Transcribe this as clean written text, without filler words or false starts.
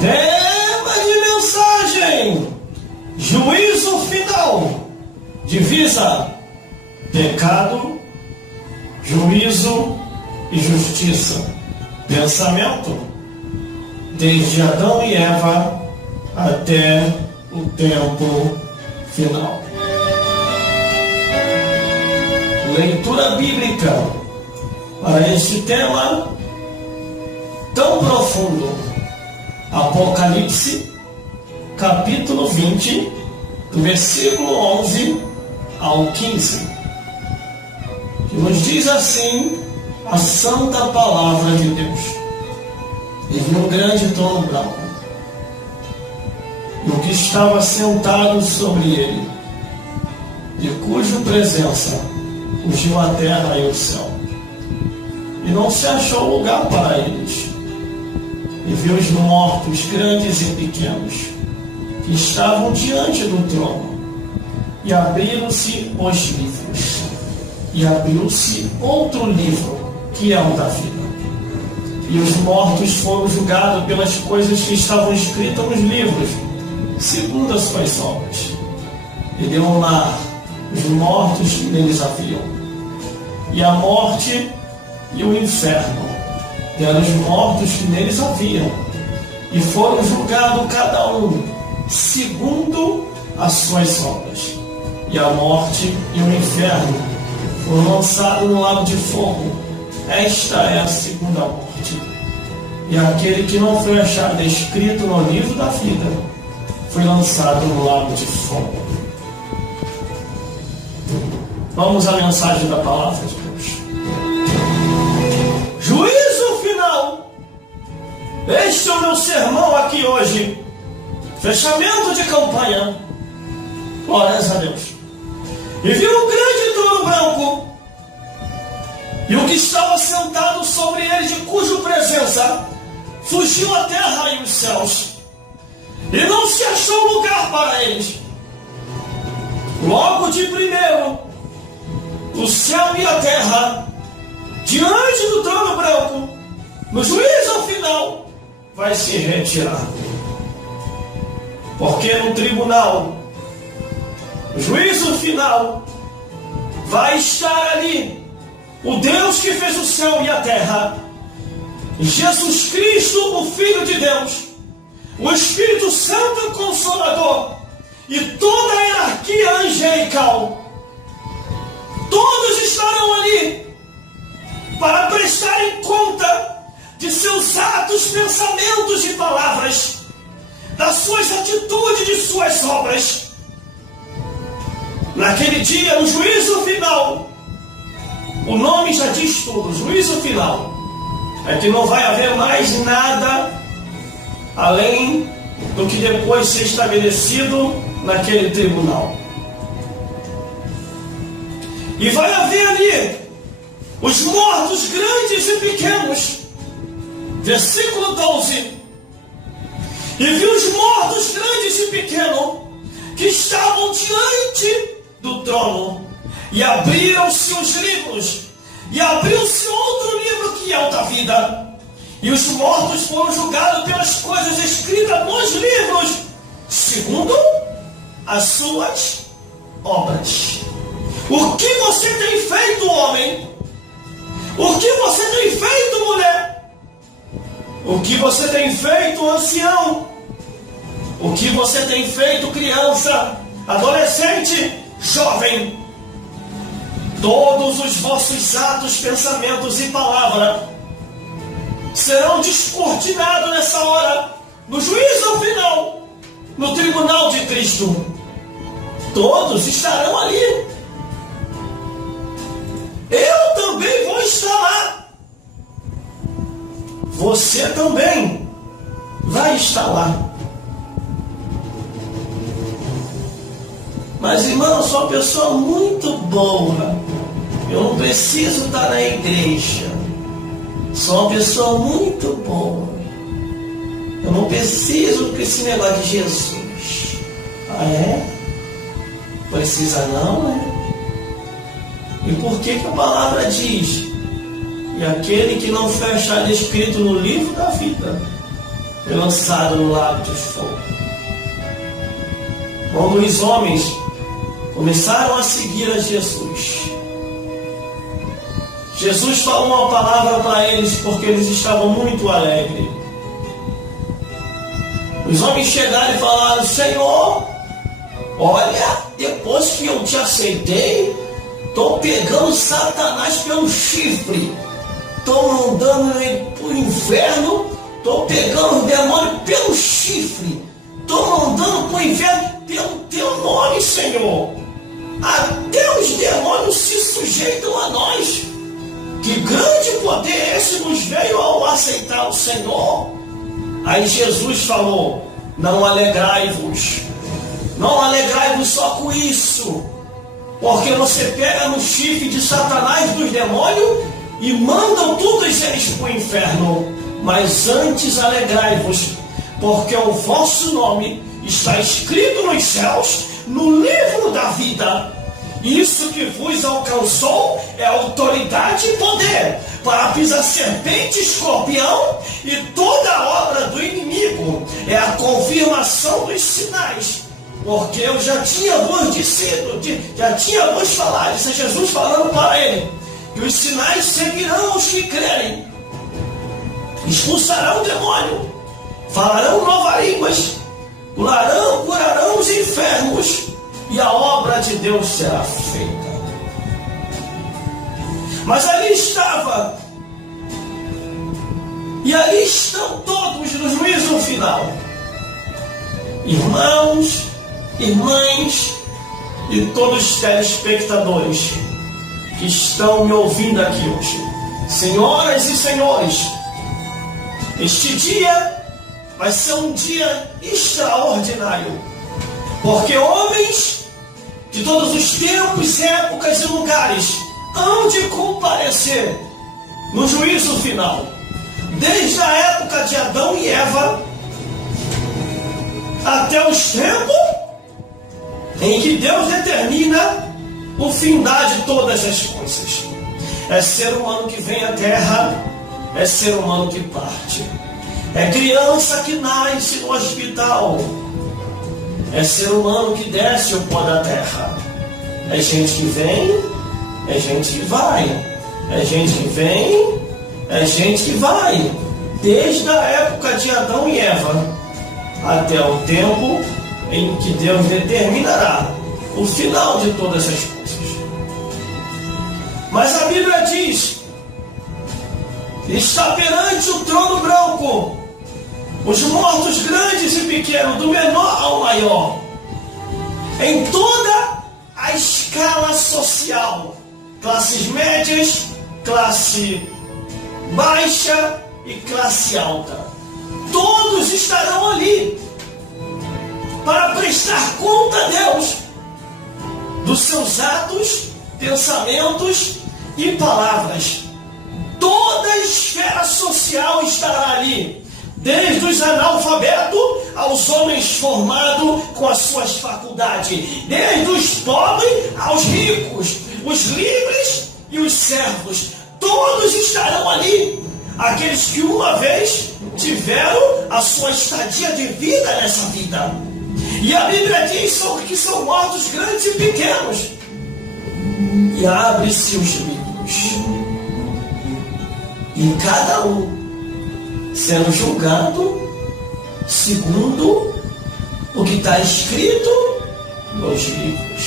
Tema de mensagem: juízo final. Divisa: pecado, juízo e justiça. Pensamento: desde Adão e Eva até o tempo final. Leitura bíblica para este tema tão profundo. Apocalipse, capítulo 20, do versículo 11 ao 15, que nos diz assim a santa palavra de Deus. E vi um grande trono branco, e o que estava sentado sobre ele, de cuja presença fugiu a terra e o céu, e não se achou lugar para eles. E viu os mortos, grandes e pequenos, que estavam diante do trono, e abriram-se os livros, e abriu-se outro livro, que é o da vida. E os mortos foram julgados pelas coisas que estavam escritas nos livros, segundo as suas obras. E deu um lar os mortos que neles haviam, e a morte e o inferno deram os mortos que neles haviam, e foram julgados cada um segundo as suas obras. E a morte e o inferno foram lançados no lago de fogo. Esta é a segunda morte. E aquele que não foi achado escrito no livro da vida foi lançado no lago de fogo. Vamos à mensagem da palavra de Deus. Juízo final. Este é o meu sermão aqui hoje. Fechamento de campanha. Glórias a Deus. E viu um grande trono branco, e o que estava sentado sobre ele, de cuja presença fugiu a terra e os céus, e não se achou lugar para eles. Logo de primeiro, o céu e a terra, diante do trono branco, no juízo final, vai se retirar. Porque no tribunal, no juízo final, vai estar ali o Deus que fez o céu e a terra, Jesus Cristo, o Filho de Deus, o Espírito Santo Consolador e toda a hierarquia angelical. Todos estarão ali para prestarem conta de seus atos, pensamentos e palavras, das suas atitudes, de suas obras. Naquele dia, no juízo final, o nome já diz tudo. Juízo final é que não vai haver mais nada além do que depois ser estabelecido naquele tribunal. E vai haver ali os mortos grandes e pequenos. Versículo 12. E viu os mortos grandes e pequenos que estavam diante do trono, e abriram-se os livros, e abriu-se outro livro, que é o da vida, e os mortos foram julgados pelas coisas escritas nos livros, segundo as suas obras. O que você tem feito, homem? O que você tem feito, mulher? O que você tem feito, ancião? O que você tem feito, criança, adolescente, jovem? Todos os vossos atos, pensamentos e palavras serão descortinados nessa hora, no juízo final, no tribunal de Cristo. Todos estarão ali. Eu também vou estar lá. Você também vai estar lá. Mas, irmão, eu sou uma pessoa muito boa. Eu não preciso estar na igreja. Sou uma pessoa muito boa. Eu não preciso desse negócio de Jesus. Ah, é? Precisa não, né? E por que a palavra diz: e aquele que não foi achado escrito no livro da vida foi lançado no lago de fogo. Quando os homens começaram a seguir a Jesus, Jesus falou uma palavra para eles porque eles estavam muito alegres. Os homens chegaram e falaram: Senhor, olha, depois que eu te aceitei, estou pegando Satanás pelo chifre, estou mandando ele para o inferno, estou pegando o demônio pelo chifre, estou mandando para o inferno pelo teu nome, Senhor. Até os demônios se sujeitam a nós. Que grande poder esse nos veio ao aceitar o Senhor. Aí Jesus falou: não alegrai-vos. Não alegrai-vos só com isso, porque você pega no chifre de Satanás, dos demônios, e mandam todos eles para o inferno. Mas antes alegrai-vos, porque o vosso nome está escrito nos céus, no livro da vida. Isso que vos alcançou é autoridade e poder para pisar serpente, escorpião e toda a obra do inimigo. É a confirmação dos sinais, porque eu já tinha vos falado, isso é Jesus falando para ele, que os sinais seguirão os que crerem. Expulsarão o demônio, falarão novas línguas, curarão os enfermos, e a obra de Deus será feita. Mas ali estava, e ali estão todos no juízo final, irmãos, irmãs e todos os telespectadores que estão me ouvindo aqui hoje. Senhoras e senhores, este dia vai ser um dia extraordinário, porque homens de todos os tempos, épocas e lugares hão de comparecer no juízo final. Desde a época de Adão e Eva até os tempos em que Deus determina o findar de todas as coisas. É ser humano que vem à terra, é ser humano que parte, é criança que nasce no hospital, é ser humano que desce o pó da terra. É gente que vem, é gente que vai. É gente que vem, é gente que vai. Desde a época de Adão e Eva até o tempo em que Deus determinará o final de todas as coisas. Mas a Bíblia diz: está perante o trono branco os mortos grandes e pequenos, do menor ao maior, em toda a escala social, classes médias, classe baixa e classe alta. Todos estarão ali para prestar conta a Deus dos seus atos, pensamentos e palavras. Toda a esfera social estará ali, desde os analfabetos aos homens formados com as suas faculdades, desde os pobres aos ricos, os livres e os servos. Todos estarão ali, aqueles que uma vez tiveram a sua estadia de vida nessa vida. E a Bíblia diz que são mortos grandes e pequenos. E abre-se os livros, e cada um sendo julgado segundo o que está escrito nos livros.